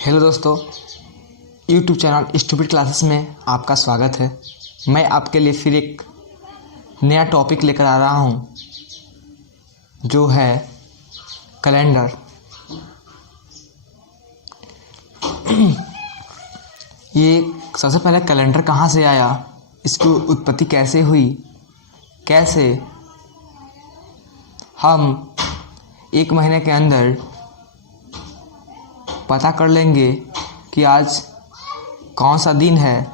Hello दोस्तों, YouTube channel stupid classes में आपका स्वागत है। मैं आपके लिए फिर एक नया टॉपिक लेकर आ रहा हूँ जो है कैलेंडर। ये सबसे पहले कैलेंडर कहाँ से आया, इसकी उत्पत्ति कैसे हुई, कैसे हम एक महीने के अंदर पता कर लेंगे कि आज कौन सा दिन है।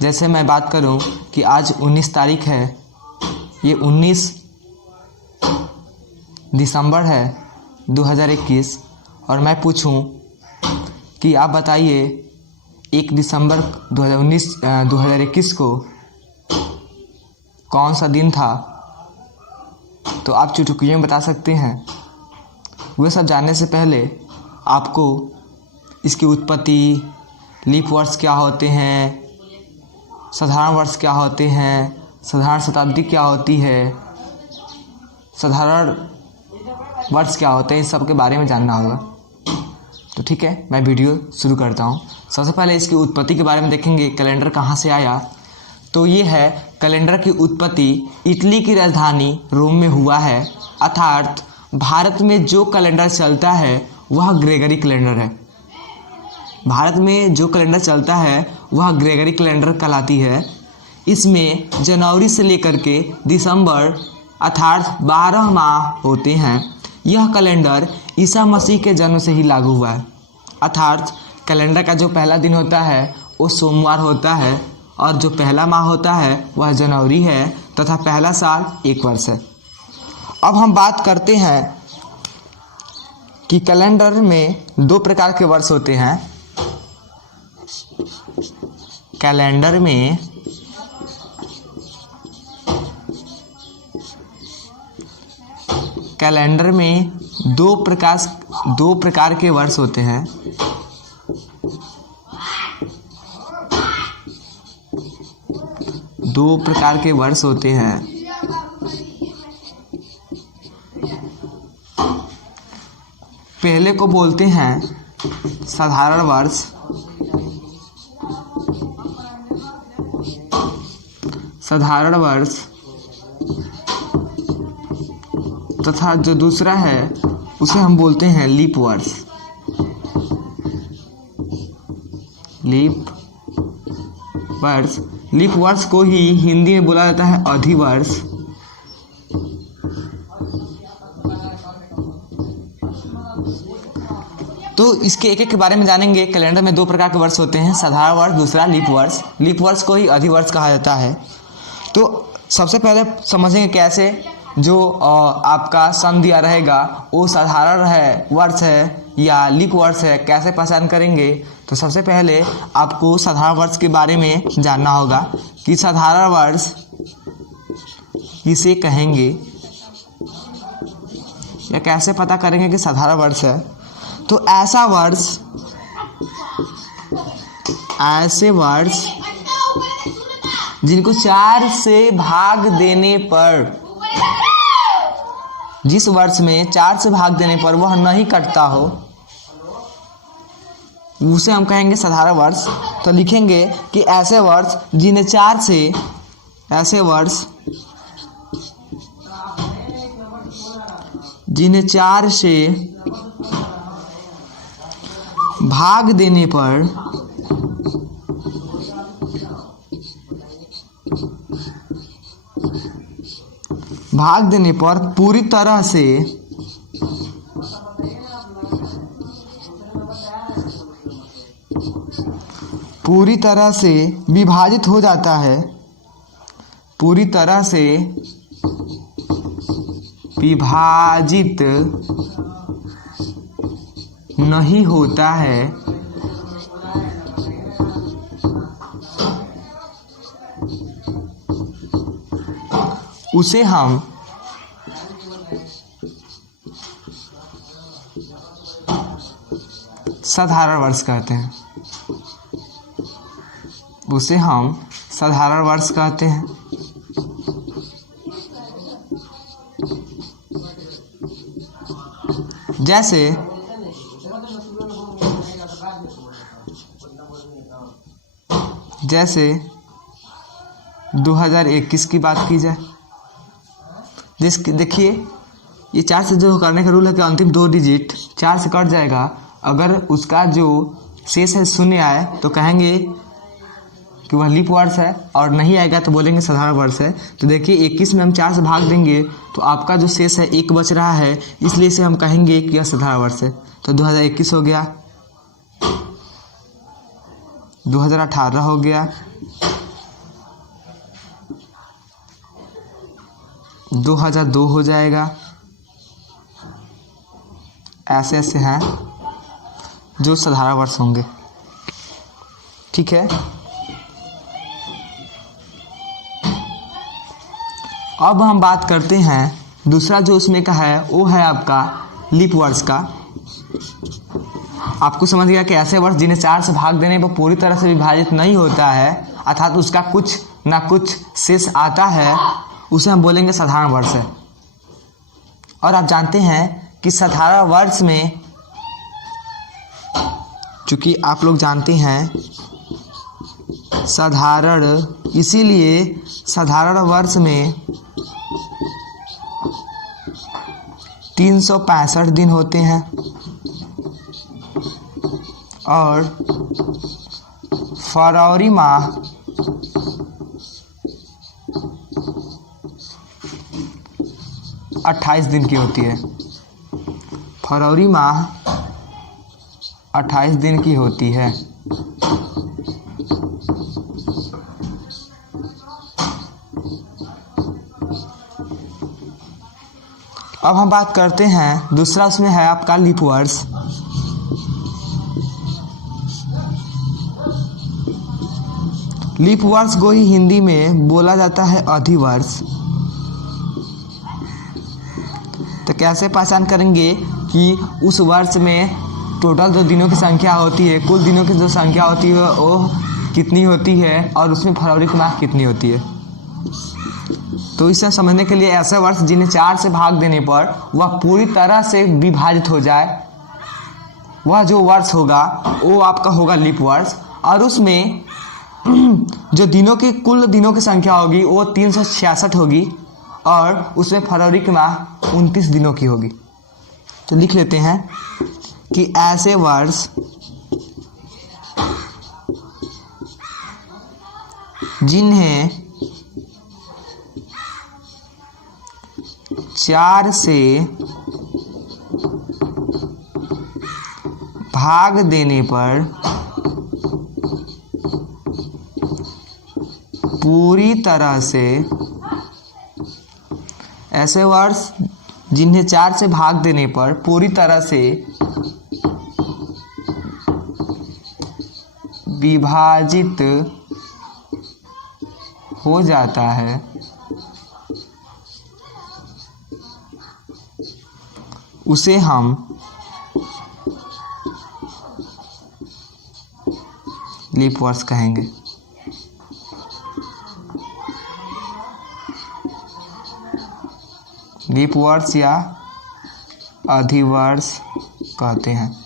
जैसे मैं बात करूं कि आज 19 तारीख है, ये 19 दिसंबर है 2021, और मैं पूछूं कि आप बताइए 1 दिसंबर 2021 को कौन सा दिन था, तो आप चुटकियों में बता सकते हैं। वे सब जानने से पहले आपको इसकी उत्पत्ति, लीप वर्ष क्या होते हैं, साधारण वर्ष क्या होते हैं, साधारण शताब्दी क्या होती है, साधारण वर्ष क्या होते हैं, इस सब के बारे में जानना होगा। तो ठीक है, मैं वीडियो शुरू करता हूँ। सबसे पहले इसकी उत्पत्ति के बारे में देखेंगे, कैलेंडर कहाँ से आया। तो ये है, कैलेंडर की उत्पत्ति इटली की राजधानी रोम में हुआ है। अर्थात भारत में जो कैलेंडर चलता है वह ग्रेगरी कैलेंडर है। भारत में जो कैलेंडर चलता है वह ग्रेगरी कैलेंडर कहलाती है। इसमें जनवरी से लेकर के दिसंबर अर्थात 12 माह होते हैं। यह कैलेंडर ईसा मसीह के जन्म से ही लागू हुआ है। अर्थात कैलेंडर का जो पहला दिन होता है वो सोमवार होता है, और जो पहला माह होता है वह जनवरी है, तथा पहला साल एक वर्ष है। अब हम बात करते हैं कि कैलेंडर में 2 प्रकार के वर्ष होते हैं। कैलेंडर में दो प्रकार के वर्ष होते हैं। दो प्रकार के वर्ष होते हैं। पहले को बोलते हैं साधारण वर्ष, तथा जो दूसरा है उसे हम बोलते हैं लीप वर्ष। लीप वर्ष को ही हिंदी में बोला जाता है अधिवर्ष। तो इसके एक एक के बारे में जानेंगे। कैलेंडर में 2 प्रकार के वर्ष होते हैं, साधारण वर्ष, दूसरा लीप वर्ष। लीप वर्ष को ही अधिवर्ष कहा जाता है। तो सबसे पहले समझेंगे कैसे जो आपका सन दिया रहेगा वो साधारण है वर्ष है या लीप वर्ष है, कैसे पहचान करेंगे। तो सबसे पहले आपको साधारण वर्ष के बारे में जानना होगा कि साधारण वर्ष किसे कहेंगे या कैसे पता करेंगे कि साधारण वर्ष है। तो ऐसे वर्ष जिनको 4 से भाग देने पर, जिस वर्ष में 4 से भाग देने पर वह नहीं कटता हो, उसे हम कहेंगे साधारण वर्ष। तो लिखेंगे कि ऐसे वर्ष जिन्हें 4 से भाग देने पर पूरी तरह से विभाजित हो जाता है, पूरी तरह से विभाजित नहीं होता है, उसे हम साधारण वर्ष कहते हैं। जैसे जैसे 2021 की बात की जाए, देखिए ये 4 से जो करने का रूल है कि अंतिम 2 डिजिट 4 से कट जाएगा। अगर उसका जो शेष है शून्य आए तो कहेंगे कि वह लीप वर्ष है, और नहीं आएगा तो बोलेंगे साधारण वर्ष है। तो देखिए 21 में हम 4 से भाग देंगे तो आपका जो शेष है 1 बच रहा है, इसलिए इसे हम कहेंगे कि यह साधारण वर्ष है। तो 2021 हो गया, 2018 हो गया, 2002 हो जाएगा। ऐसे ऐसे हैं जो साधारण वर्ष होंगे, ठीक है। अब हम बात करते हैं दूसरा जो उसमें का है, वो है आपका लीप वर्ष का। आपको समझ गया कि ऐसे वर्ष जिन्हें 4 से भाग देने पर पूरी तरह से विभाजित नहीं होता है, अर्थात उसका कुछ ना कुछ शेष आता है, उसे हम बोलेंगे साधारण वर्ष है। और आप जानते हैं कि साधारण वर्ष में, चूंकि आप लोग जानते हैं साधारण, इसीलिए साधारण वर्ष में 365 दिन होते हैं और फरवरी माह 28 दिन की होती है। फरवरी माह 28 दिन की होती है। अब हम बात करते हैं दूसरा, उसमें है आपका लीप वर्ष। लीप वर्ष को ही हिंदी में बोला जाता है अधिवर्ष। तो कैसे पहचान करेंगे कि उस वर्ष में टोटल जो दिनों की संख्या होती है, कुल दिनों की जो संख्या होती है वो कितनी होती है, और उसमें फरवरी की माह कितनी होती है। तो इसे समझने के लिए ऐसे वर्ष जिन्हें 4 से भाग देने पर वह पूरी तरह से विभाजित हो जाए, वह जो वर्ष होगा वो आपका होगा लीप वर्ष। और उसमें जो दिनों की कुल दिनों की संख्या होगी वो 366 होगी, और उसमें फरवरी की माह 29 दिनों की होगी। तो लिख लेते हैं कि ऐसे वर्ष जिन्हें 4 से भाग देने पर पूरी तरह से, ऐसे वर्ष जिन्हें 4 से भाग देने पर पूरी तरह से विभाजित हो जाता है, उसे हम लीप वर्ष कहेंगे। लीप वर्ष या अधिवर्ष कहते हैं।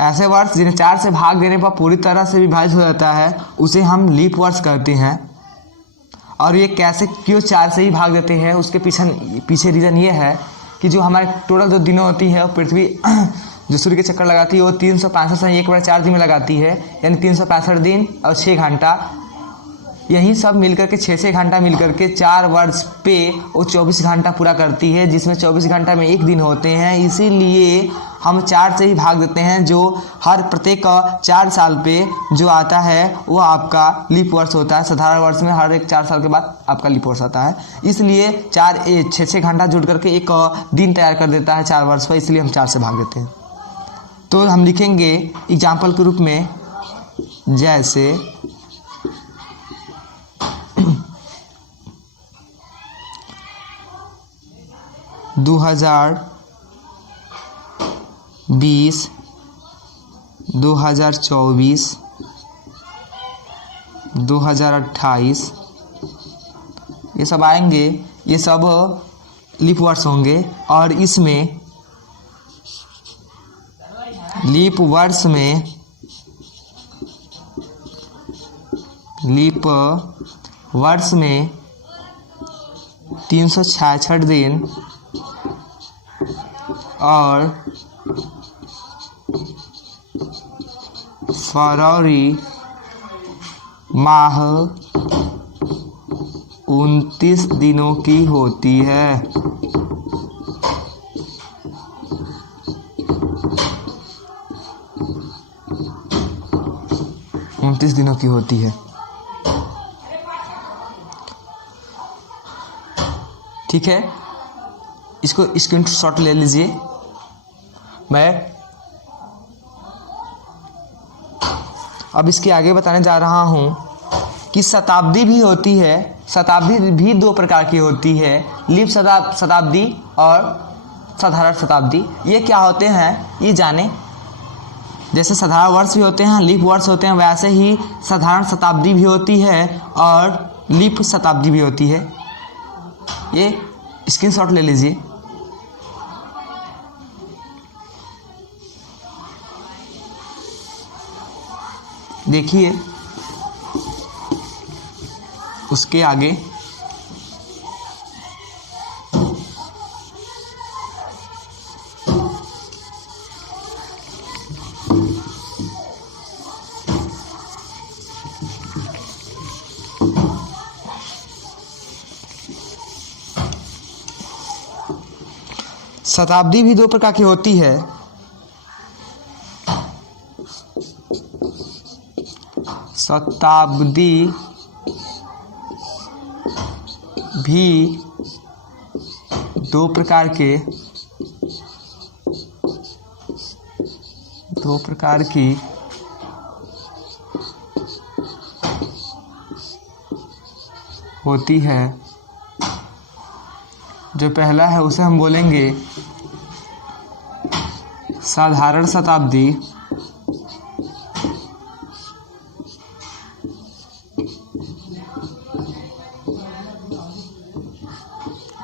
ऐसे वर्ष जिन्हें 4 से भाग देने पर पूरी तरह से विभाजित हो जाता है उसे हम लीप वर्ष कहते हैं। और ये कैसे, क्यों 4 से ही भाग देते हैं, उसके पीछे रीज़न ये है कि जो हमारे टोटल जो दिनों होती है, पृथ्वी जो सूर्य के चक्कर लगाती है वो 365 से 1/4 दिन में लगाती है, यानी 365 दिन और 6 घंटा, यही सब मिलकर के 6 घंटा मिलकर के 4 वर्ष पे वो 24 घंटा पूरा करती है, जिसमें 24 घंटा में 1 दिन होते हैं। इसीलिए हम 4 से ही भाग देते हैं। जो हर प्रत्येक 4 साल पे जो आता है वो आपका लीप वर्ष होता है। साधारण वर्ष में हर एक 4 साल के बाद आपका लीप वर्ष आता है। इसलिए 6 घंटा जुड़ करके एक दिन तैयार कर देता है 4 वर्ष पर, इसलिए हम 4 से भाग देते हैं। तो हम लिखेंगे एग्जाम्पल के रूप में, जैसे 2020, 2024, 2028 ये सब आएंगे, ये सब लीप वर्ष होंगे। और इसमें लीप वर्ष में 366 दिन और फरवरी माह 29 दिनों की होती है। 29 दिनों की होती है। ठीक है, इसको स्क्रीनशॉट ले लीजिए। मैं अब इसके आगे बताने जा रहा हूँ कि शताब्दी भी होती है। शताब्दी भी दो प्रकार की होती है, लीप शताब्दी और साधारण शताब्दी। ये क्या होते हैं ये जाने। जैसे साधारण वर्ष भी होते हैं, लीप वर्ष होते हैं, वैसे ही साधारण शताब्दी भी होती है और लीप शताब्दी भी होती है। ये स्क्रीनशॉट ले लीजिए। देखिए उसके आगे शताब्दी भी दो प्रकार की होती है। शताब्दी भी दो प्रकार की होती है। जो पहला है उसे हम बोलेंगे साधारण शताब्दी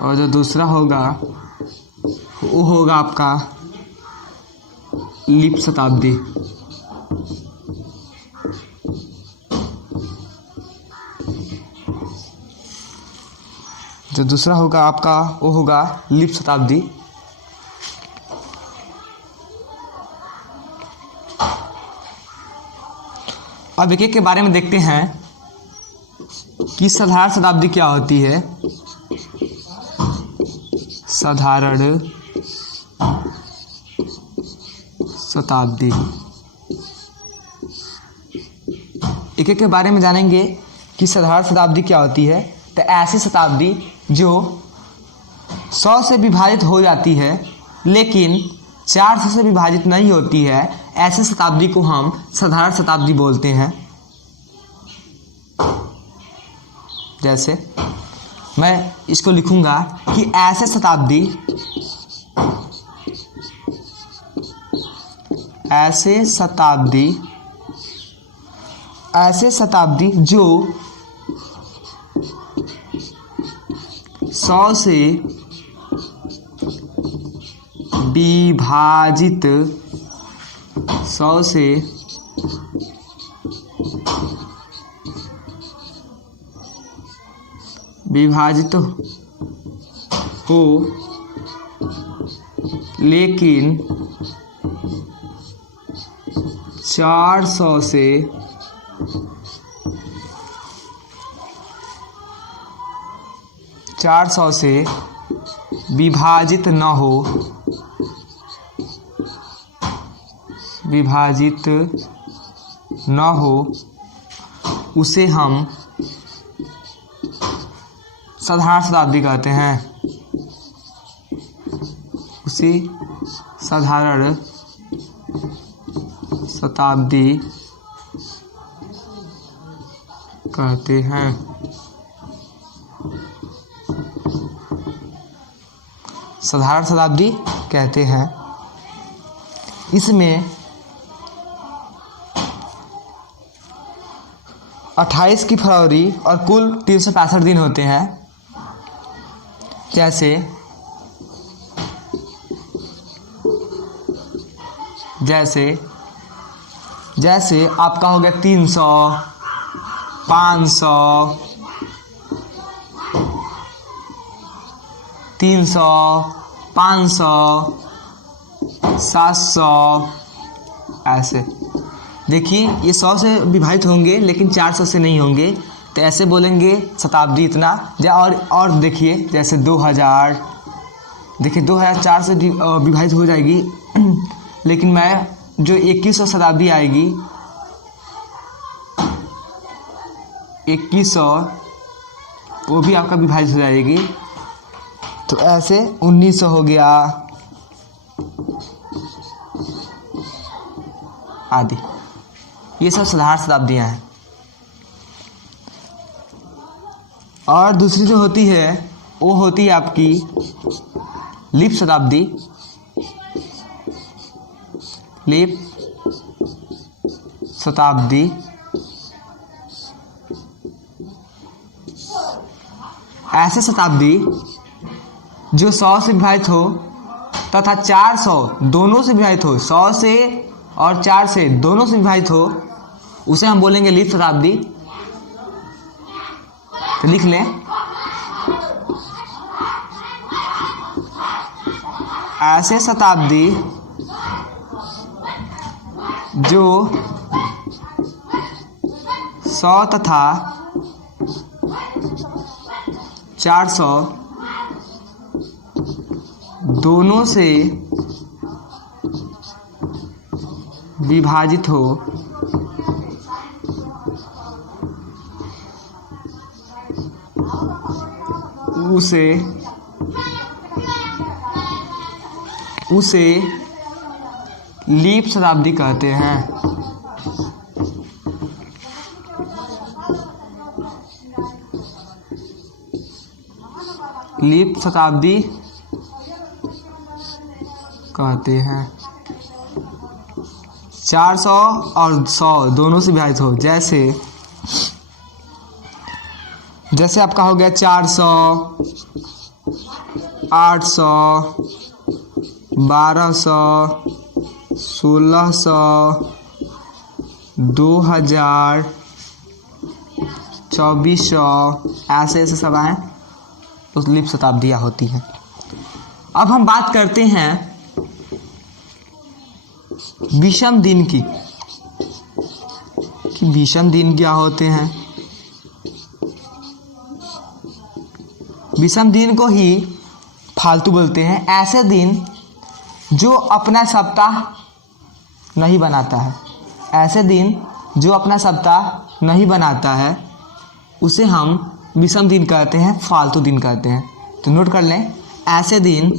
और जो दूसरा होगा वो होगा आपका लीप शताब्दी। जो दूसरा होगा आपका वो होगा लीप शताब्दी। अब एक एक के बारे में देखते हैं कि साधारण शताब्दी क्या होती है। साधारण शताब्दी एक एक के बारे में जानेंगे कि साधारण शताब्दी क्या होती है। तो ऐसी शताब्दी जो 100 से विभाजित हो जाती है लेकिन 400 से विभाजित नहीं होती है, ऐसे शताब्दी को हम साधारण शताब्दी बोलते हैं। जैसे मैं इसको लिखूंगा कि ऐसे शताब्दी जो 100 से विभाजित हो लेकिन 400 से विभाजित न हो उसे हम साधारण शताब्दी कहते हैं। उसे साधारण शताब्दी कहते हैं। साधारण शताब्दी कहते हैं। इसमें 28 की फरवरी और कुल 365 दिन होते हैं। जैसे जैसे आपका हो गया 300, 500, 300, 500, 700, ऐसे। देखिए ये 100 से विभाजित होंगे लेकिन 400 से नहीं होंगे, तो ऐसे बोलेंगे शताब्दी इतना। और देखिए जैसे 2000, देखिए 2004 से विभाजित हो जाएगी लेकिन मैं जो 2100 शताब्दी आएगी, 2100 वो भी आपका विभाजित हो जाएगी। तो ऐसे 1900 हो गया आदि। ये सब साधारण शताब्दियाँ हैं। और दूसरी जो होती है वो होती है आपकी लीप शताब्दी। लीप शताब्दी ऐसे शताब्दी जो 100 से विभाजित हो तथा 400 दोनों से विभाजित हो, 100 से और 4 से दोनों से विभाजित हो, उसे हम बोलेंगे लीप शताब्दी। तो लिख लें, ऐसे शताब्दी जो 100 तथा 400 दोनों से विभाजित हो, उसे लीप शताब्दी कहते हैं। लीप शताब्दी कहते हैं। 400 और 100 दोनों से विभाजित हो, जैसे आपका हो गया 400, 800, 1200, 1600, 2000, 2400, ऐसे सब आए तो लीप शताब्दियाँ होती हैं। अब हम बात करते हैं विषम दिन की, कि विषम दिन क्या होते हैं। विषम दिन को ही फालतू बोलते हैं। ऐसे दिन जो अपना सप्ताह नहीं बनाता है, ऐसे दिन जो अपना सप्ताह नहीं बनाता है उसे हम विषम दिन कहते हैं, फालतू दिन कहते हैं। तो नोट कर लें, ऐसे दिन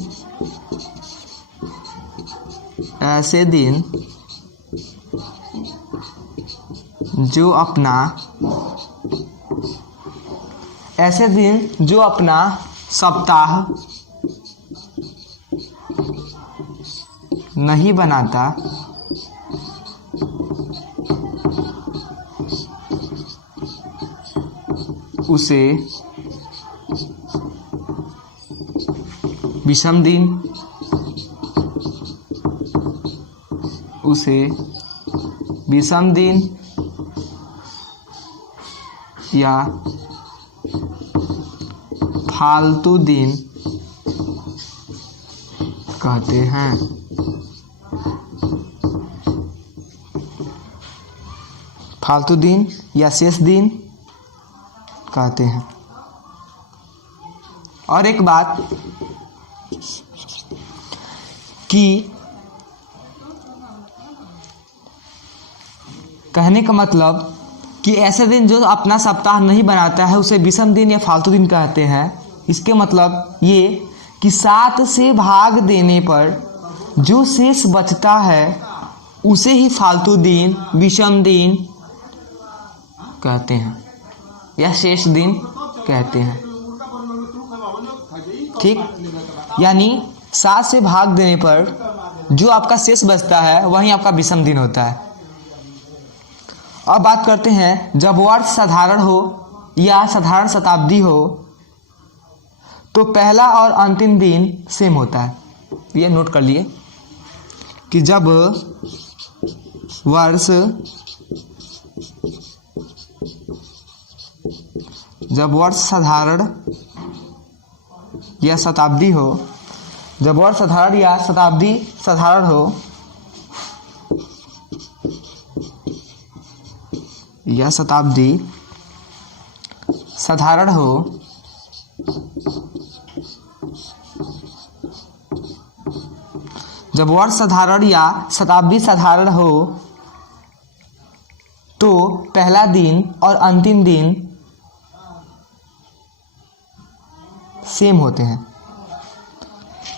जो अपना सप्ताह नहीं बनाता उसे विषम दिन, या फालतू दिन कहते हैं। फालतू दिन या शेष दिन कहते हैं। और एक बात कि कहने का मतलब कि ऐसे दिन जो अपना सप्ताह नहीं बनाता है उसे विषम दिन या फालतू दिन कहते हैं। इसके मतलब ये कि 7 से भाग देने पर जो शेष बचता है उसे ही फालतू दिन, विषम दिन कहते हैं या शेष दिन कहते हैं। ठीक, यानी 7 से भाग देने पर जो आपका शेष बचता है वही आपका विषम दिन होता है। अब बात करते हैं, जब वर्ष साधारण हो या साधारण शताब्दी हो तो पहला और अंतिम दिन सेम होता है। ये नोट कर लिए, कि जब वर्ष साधारण या शताब्दी हो, जब वर्ष साधारण या शताब्दी साधारण हो या शताब्दी साधारण हो, जब वर्ष साधारण या शताब्दी साधारण हो तो पहला दिन और अंतिम दिन सेम होते हैं।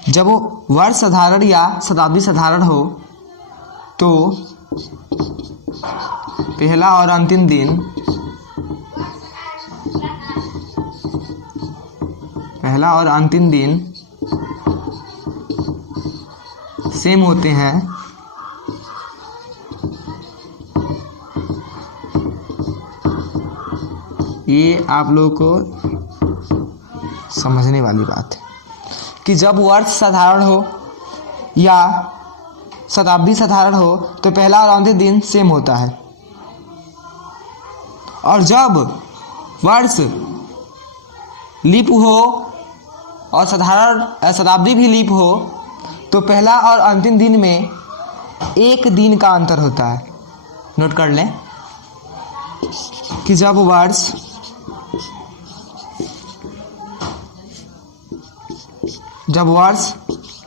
जब वर्ष साधारण या शताब्दी साधारण हो तो पहला और अंतिम दिन सेम होते हैं। ये आप लोगों को समझने वाली बात है कि जब वर्ष साधारण हो या शताब्दी साधारण हो तो पहला और अंतिम दिन सेम होता है, और जब वर्ष लीप हो और शताब्दी भी लीप हो तो पहला और अंतिम दिन में एक दिन का अंतर होता है। नोट कर लें कि जब वर्ष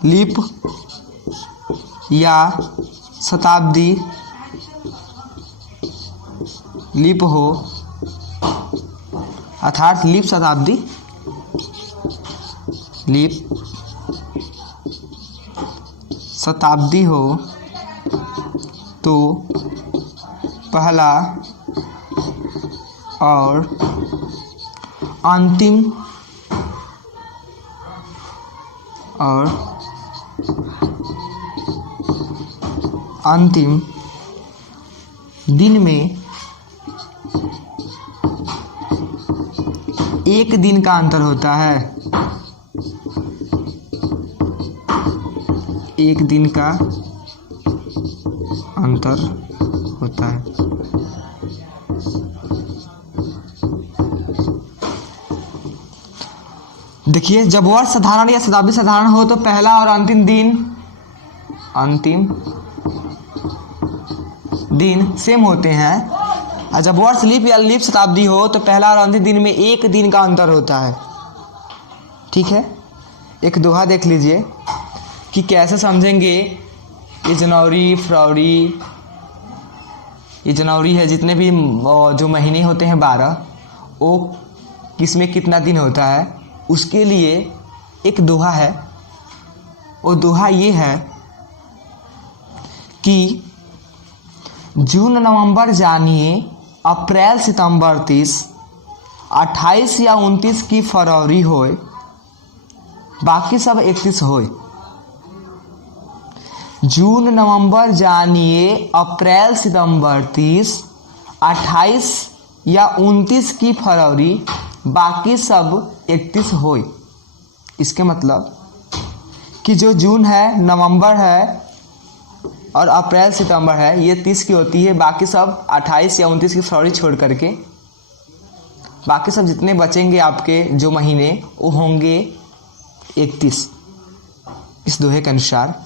लीप या शताब्दी लीप हो, अर्थात लीप शताब्दी हो तो पहला और अंतिम दिन में एक दिन का अंतर होता है। एक दिन का अंतर होता है। देखिए, जब वर्ष साधारण या शताब्दी साधारण हो तो पहला और अंतिम दिन सेम होते हैं, और जब वर्ष लीप या लीप शताब्दी हो तो पहला और अंतिम दिन में एक दिन का अंतर होता है। ठीक है, एक दोहा देख लीजिए कि कैसे समझेंगे। ये जनवरी, फरवरी, ये जनवरी है, जितने भी जो महीने होते हैं 12, वो किसमें कितना दिन होता है, उसके लिए एक दोहा है। वो दोहा ये है कि जून नवंबर जानिए, अप्रैल सितंबर 30, 28 या 29 की फरवरी होए, बाकी सब 31 होए। जून नवंबर जानिए, अप्रैल सितंबर 30, 28 या 29 की फरवरी, बाकी सब 31 होए। इसके मतलब कि जो जून है, नवंबर है और अप्रैल सितंबर है, ये 30 की होती है, बाकी सब 28 या 29 की फरवरी छोड़ करके बाकी सब जितने बचेंगे आपके जो महीने, वो होंगे 31। इस दोहे के अनुसार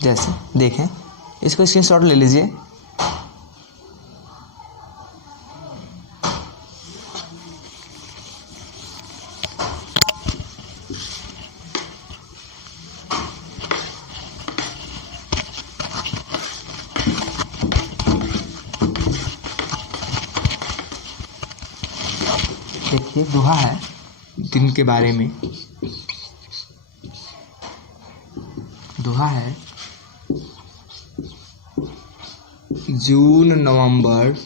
जैसे देखें, इसको स्क्रीनशॉट ले लीजिए। देखिए, दोहा है दिन के बारे में। दोहा है, जून नवंबर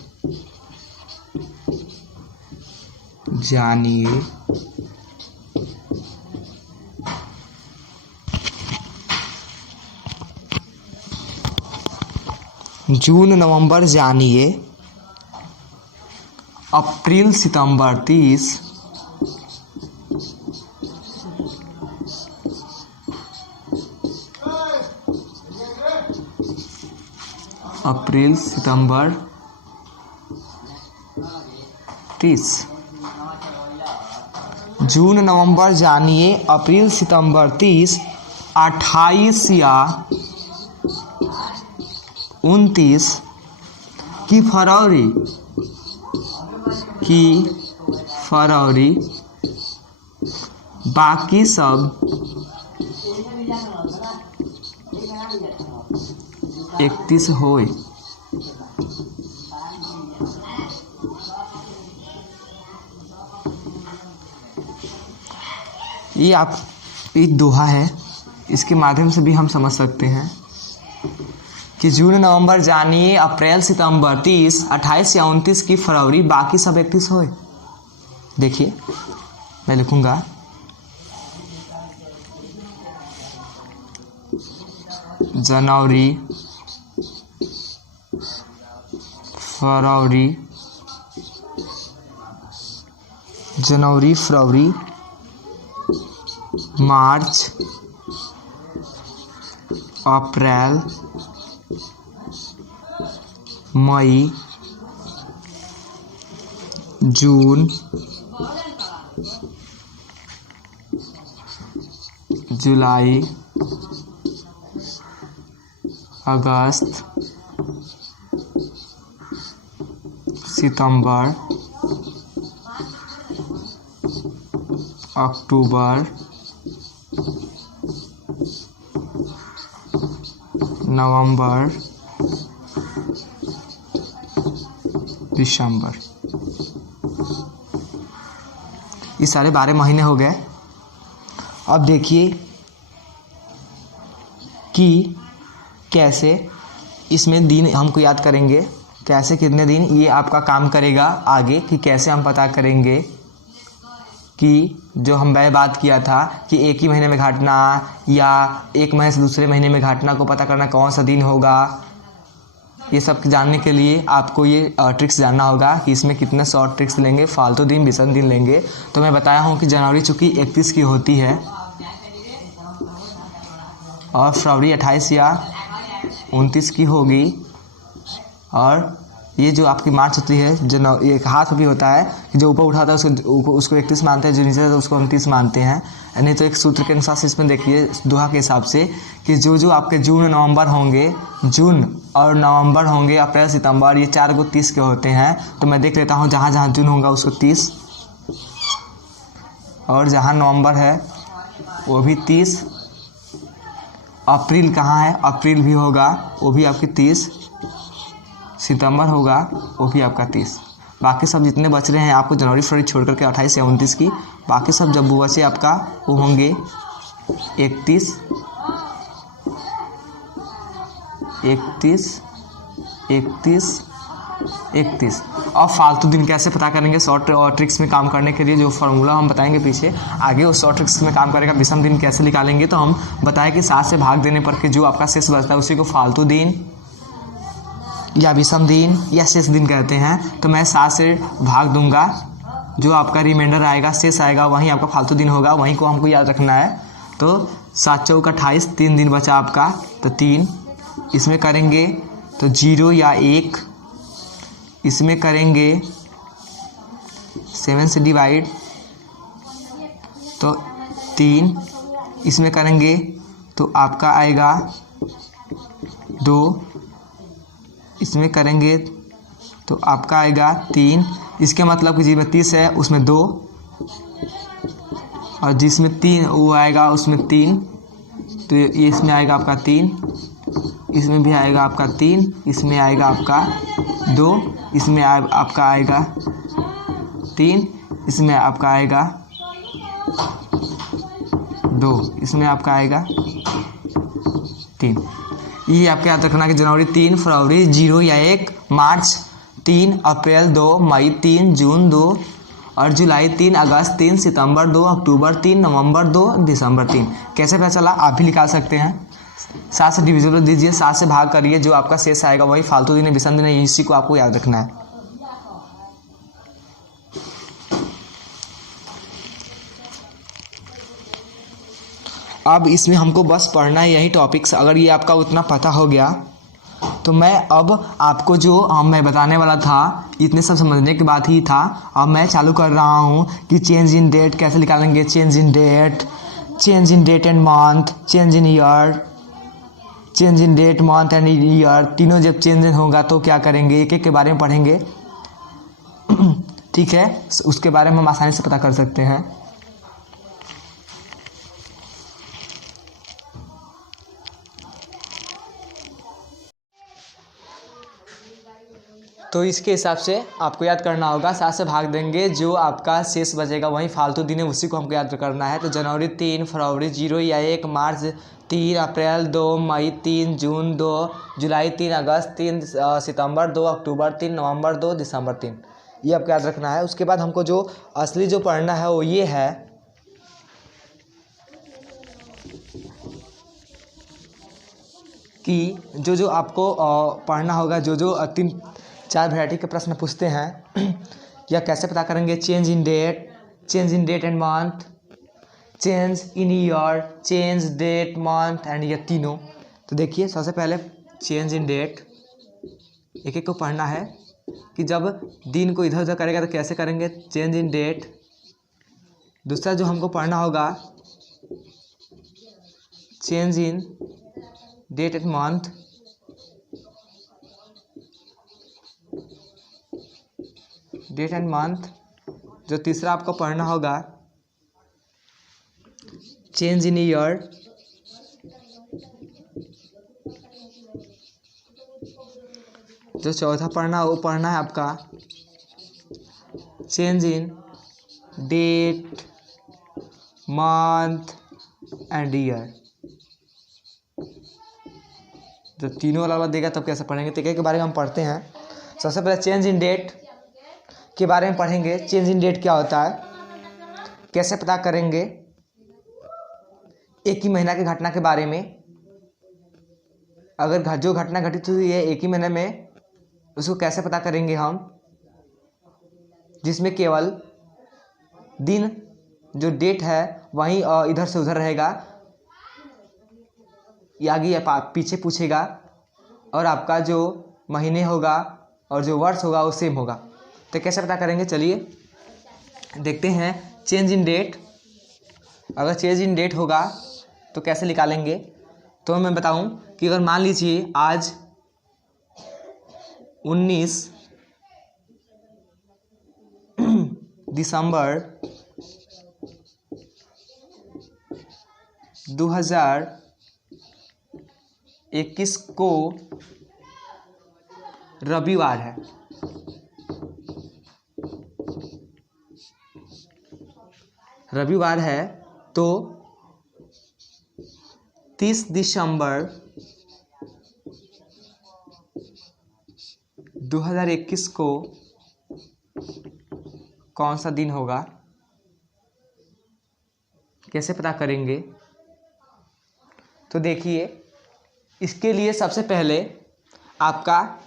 जानिए, जून नवंबर जानिए, अप्रैल सितंबर 30, अप्रैल सितंबर 30। जून नवंबर जानिए अप्रैल सितंबर 30, 28 या 29 की फरवरी बाकी सब 31 होए। ये आप एक दोहा है, इसके माध्यम से भी हम समझ सकते हैं कि जून नवंबर जानिए अप्रैल सितंबर 30, 28 या 29 की फरवरी बाकी सब 31 होए। देखिए मैं लिखूंगा जनवरी फरवरी मार्च अप्रैल मई जून जुलाई अगस्त सितंबर अक्टूबर नवंबर दिसंबर। ये सारे 12 महीने हो गए। अब देखिए कि कैसे इसमें दिन हमको याद करेंगे, कैसे कितने दिन ये आपका काम करेगा आगे, कि कैसे हम पता करेंगे कि जो हम बात किया था कि एक ही महीने में घटना या एक महीने से दूसरे महीने में घटना को पता करना कौन सा दिन होगा। ये सब जानने के लिए आपको ये ट्रिक्स जानना होगा कि इसमें कितने शॉर्ट ट्रिक्स लेंगे, फालतू दिन, विषम दिन लेंगे। तो मैं बताया हूँ कि जनवरी चूँकि 31 की होती है और फरवरी 28 या 29 की होगी, और ये जो आपकी मार्च होती है जो ये हाथ भी होता है कि जो ऊपर उठाता है उसको 31 मानते हैं, जो नीचे है उसको 29 मानते हैं। नहीं तो एक सूत्र के अनुसार से इसमें देखिए दोहा के हिसाब से कि जो आपके जून और नवंबर होंगे, अप्रैल सितंबर, ये 4 को 30 के होते हैं। तो मैं देख लेता हूँ जहाँ जहाँ जून होगा उसको 30, और जहाँ नवंबर है वो भी 30। अप्रैल कहाँ है, अप्रैल भी होगा, वो भी आपकी 30। सितंबर होगा, वो भी आपका 30। बाकी सब जितने बच रहे हैं आपको जनवरी फरवरी छोड़ करके 28 या 29 की, बाकी सब जब वो बचे आपका वो होंगे 31 और फालतू दिन कैसे पता करेंगे शॉर्ट और ट्रिक्स में काम करने के लिए जो फार्मूला हम बताएंगे पीछे आगे, उस शॉर्ट ट्रिक्स में काम करेगा। विषम दिन कैसे निकालेंगे, तो हम बताएं कि 7 से भाग देने पर के जो आपका शेष बचता है उसी को फालतू दिन या विषम दिन या शेष दिन कहते हैं। तो मैं 7 से भाग दूंगा, जो आपका रिमाइंडर आएगा, शेष आएगा, वहीं आपका फालतू दिन होगा, वहीं को हमको याद रखना है। तो 7 चौक 28, 3 दिन बचा आपका, तो 3 इसमें करेंगे तो 0 या 1, इसमें करेंगे 7 से डिवाइड तो 3, इसमें करेंगे तो आपका आएगा 2, इसमें करेंगे तो आपका आएगा 3। इसके मतलब कि जिसमें 30 है उसमें 2, और जिसमें 3 वो आएगा उसमें 3, तो ये इसमें आएगा आपका 3, इसमें भी आएगा आपका 3, इसमें आएगा आपका 2, इसमें आपका आएगा 3, इसमें आपका आएगा 2, इसमें आपका आएगा 3। ये आपको याद रखना कि जनवरी 3, फरवरी 0 या 1, मार्च 3, अप्रैल 2, मई 3, जून 2 और जुलाई 3, अगस्त 3, सितंबर 2, अक्टूबर 3, नवंबर 2, दिसंबर 3। कैसे पता चला, आप भी निकाल सकते हैं। 7 से डिविजिबल दीजिए, 7 से भाग करिए, जो आपका शेष आएगा वही फालतू दिन है, विषम दिन है, इसी को आपको याद रखना है। अब इसमें हमको बस पढ़ना है यही टॉपिक्स। अगर ये आपका उतना पता हो गया तो मैं अब आपको जो मैं बताने वाला था इतने सब समझने के बाद ही था, अब मैं चालू कर रहा हूँ कि चेंज इन डेट कैसे निकालेंगे। Change in date and month, change in year, change in date month and year, तीनों जब चेंज होगा तो क्या करेंगे, एक एक के बारे में पढ़ेंगे। ठीक है, उसके बारे में हम आसानी से पता कर सकते हैं। तो इसके हिसाब से आपको याद करना होगा, 7 से भाग देंगे, जो आपका शेष बचेगा वही फालतू दिन है उसी को हमको याद करना है। तो जनवरी 3, फरवरी 0 या 1, मार्च 3, अप्रैल 2, मई 3, जून 2, जुलाई 3, अगस्त 3, सितंबर 2, अक्टूबर 3, नवंबर 2, दिसंबर 3, ये आपको याद रखना है। उसके बाद हमको जो असली जो पढ़ना है वो ये है कि जो आपको पढ़ना होगा, जो 3-4 वैरायटी के प्रश्न पूछते हैं या कैसे पता करेंगे। Change in date and month, change in year, change date month and year, तीनों। तो देखिए सबसे पहले चेंज इन डेट, एक एक को पढ़ना है कि जब दिन को इधर उधर करेगा तो कैसे करेंगे, चेंज इन डेट। दूसरा जो हमको पढ़ना होगा change in date and month, date and month. जो तीसरा आपको पढ़ना होगा चेंज इन ईयर, जो चौथा पढ़ना वो पढ़ना है आपका change in date month and year. जब तीनों वाला देगा तब कैसे पढ़ेंगे, तो के बारे में हम पढ़ते हैं। सबसे पहले चेंज इन डेट के बारे में पढ़ेंगे। चेंज इन डेट क्या होता है, कैसे पता करेंगे, एक ही महीना की घटना के बारे में। अगर जो घटना घटित हुई है एक ही महीने में, उसको कैसे पता करेंगे हम, जिसमें केवल दिन जो डेट है वहीं इधर से उधर रहेगा, आगे या पीछे पूछेगा, और आपका जो महीने होगा और जो वर्ष होगा वो सेम होगा। तो कैसे पता करेंगे, चलिए देखते हैं। चेंज इन डेट, अगर चेंज इन डेट होगा तो कैसे निकालेंगे, तो मैं बताऊं कि अगर मान लीजिए आज 19 दिसंबर 2021 को रविवार है, तो 30 दिसंबर 2021 को कौन सा दिन होगा, कैसे पता करेंगे। तो देखिए इसके लिए सबसे पहले आपका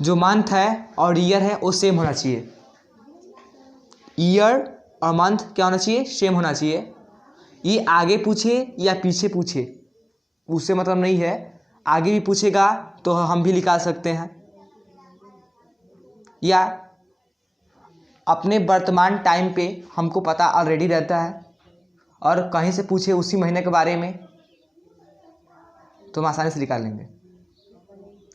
जो मंथ है और ईयर है वो सेम होना चाहिए। ईयर और मंथ क्या होना चाहिए, सेम होना चाहिए। ये आगे पूछे या पीछे पूछे उससे मतलब नहीं है, आगे भी पूछेगा तो हम भी निकाल सकते हैं, या अपने वर्तमान टाइम पे हमको पता ऑलरेडी रहता है और कहीं से पूछे उसी महीने के बारे में तो हम आसानी से निकाल लेंगे।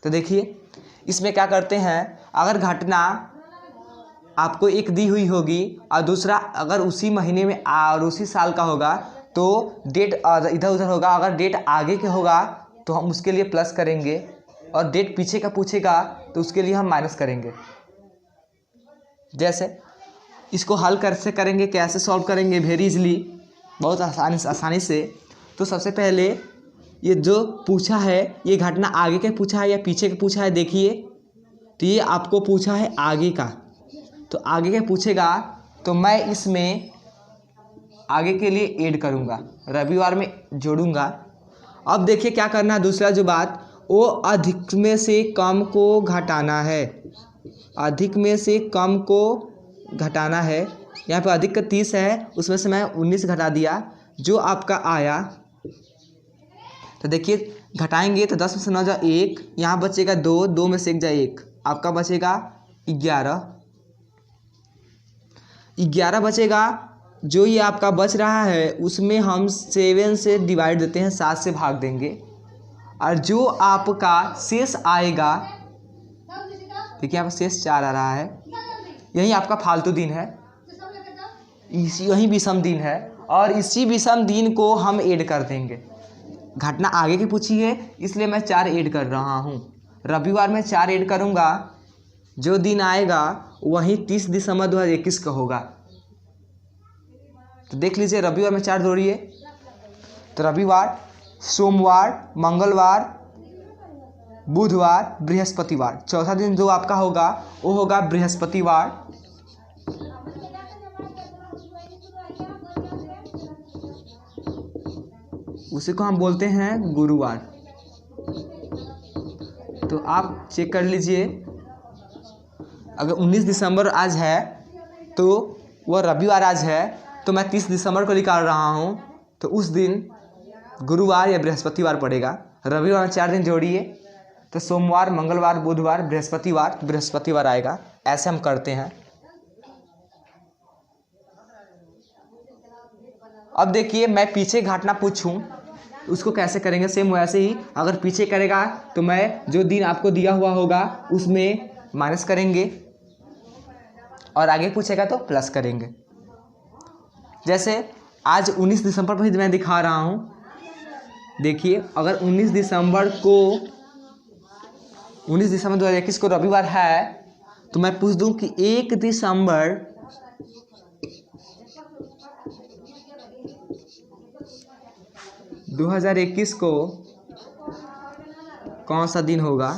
तो देखिए इसमें क्या करते हैं, अगर घटना आपको एक दी हुई होगी और दूसरा अगर उसी महीने में और उसी साल का होगा तो डेट इधर उधर होगा। अगर डेट आगे के होगा तो हम उसके लिए प्लस करेंगे, और डेट पीछे का पूछेगा तो उसके लिए हम माइनस करेंगे। जैसे इसको हल कैसे करेंगे, कैसे सॉल्व करेंगे, वेरी इजली, बहुत आसानी से। तो सबसे पहले ये जो पूछा है ये घटना आगे के पूछा है या पीछे के पूछा है, देखिए तो ये आपको पूछा है आगे का, तो आगे के पूछेगा तो मैं इसमें आगे के लिए ऐड करूँगा, रविवार में जोड़ूंगा। अब देखिए क्या करना है, दूसरा जो बात वो अधिक में से कम को घटाना है, अधिक में से कम को घटाना है। यहाँ पे अधिक का 30 है, उसमें से मैं 19 घटा दिया, जो आपका आया तो देखिए घटाएंगे तो 10 में से 9 जा 1, यहाँ बचेगा 2, 2 में से 1 जा 1, आपका बचेगा 11। 11 बचेगा। जो ये आपका बच रहा है उसमें हम 7 से डिवाइड देते हैं, 7 से भाग देंगे, और जो आपका शेष आएगा, देखिए यहाँ पर शेष 4 आ रहा है, यही आपका फालतू दिन है, यही विषम दिन है, और इसी विषम दिन को हम ऐड कर देंगे। घटना आगे की पूछी है इसलिए मैं 4 ऐड कर रहा हूँ। रविवार में 4 ऐड करूँगा, जो दिन आएगा वही 30 दिसंबर 2021 का होगा। तो देख लीजिए रविवार में 4 जोड़िए, तो रविवार, सोमवार, मंगलवार, बुधवार, बृहस्पतिवार, चौथा दिन जो आपका होगा वो होगा बृहस्पतिवार। उसी को हम बोलते हैं गुरुवार। तो आप चेक कर लीजिए, अगर 19 दिसंबर आज है तो वह रविवार आज है, तो मैं 30 दिसंबर को निकाल रहा हूँ, तो उस दिन गुरुवार या बृहस्पतिवार पड़ेगा। रविवार में 4 दिन जोड़िए, तो सोमवार, मंगलवार, बुधवार, बृहस्पतिवार, तो बृहस्पतिवार आएगा। ऐसे हम करते हैं। अब देखिए मैं पीछे घटना पूछूं उसको कैसे करेंगे, सेम वैसे ही। अगर पीछे करेगा तो मैं जो दिन आपको दिया हुआ होगा उसमें माइनस करेंगे, और आगे पूछेगा तो प्लस करेंगे। जैसे आज 19 दिसंबर पर ही मैं दिखा रहा हूँ। देखिए अगर 19 दिसंबर 2021 को रविवार है, तो मैं पूछ दूं कि 1 दिसंबर 2021 को कौन सा दिन होगा।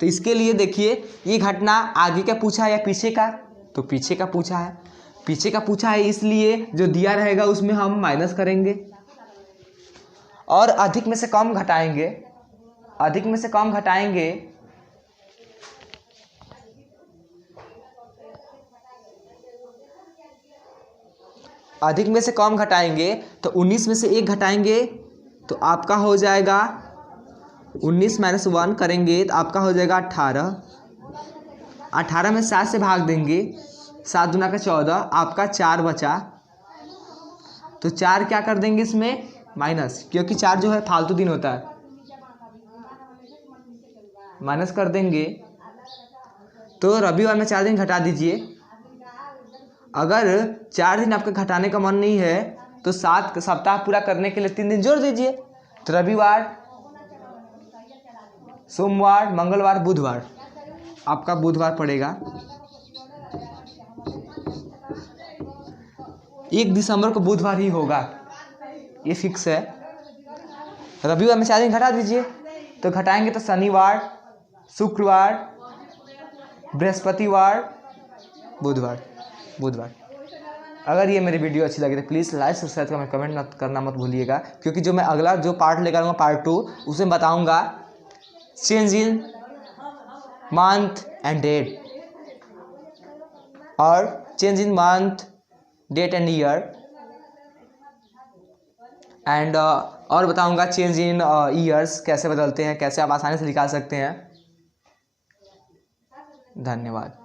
तो इसके लिए देखिए ये घटना आगे का पूछा है या पीछे का, तो पीछे का पूछा है। पीछे का पूछा है इसलिए जो दिया रहेगा उसमें हम माइनस करेंगे, और अधिक में से कम घटाएंगे। अधिक में से कम घटाएंगे अधिक में से कम घटाएंगे तो 19 में से 1 घटाएंगे तो आपका हो जाएगा 19 - 1 करेंगे तो आपका हो जाएगा 18। 18 में 7 से भाग देंगे, 7 दूना का 14, आपका 4 बचा। तो 4 क्या कर देंगे इसमें माइनस, क्योंकि 4 जो है फालतू दिन होता है, माइनस कर देंगे। तो रविवार में 4 दिन घटा दीजिए। अगर 4 दिन आपका घटाने का मन नहीं है तो 7 सप्ताह पूरा करने के लिए 3 दिन जोड़ दीजिए। तो रविवार, सोमवार, मंगलवार, बुधवार, आपका बुधवार पड़ेगा। 1 दिसंबर को बुधवार ही होगा, ये फिक्स है। रविवार में 4 दिन घटा दीजिए, तो घटाएंगे तो शनिवार, शुक्रवार, बृहस्पतिवार, बुधवार। अगर ये मेरी वीडियो अच्छी लगी तो प्लीज़ लाइक सब्सक्राइब कमेंट करना मत भूलिएगा, क्योंकि जो मैं अगला जो पार्ट लेकर आऊँगा पार्ट 2, उसमें बताऊँगा change in month and date, और change in month, date and year, and और बताऊँगा चेंज इन ईयर्स कैसे बदलते हैं, कैसे आप आसानी से निकाल सकते हैं। धन्यवाद।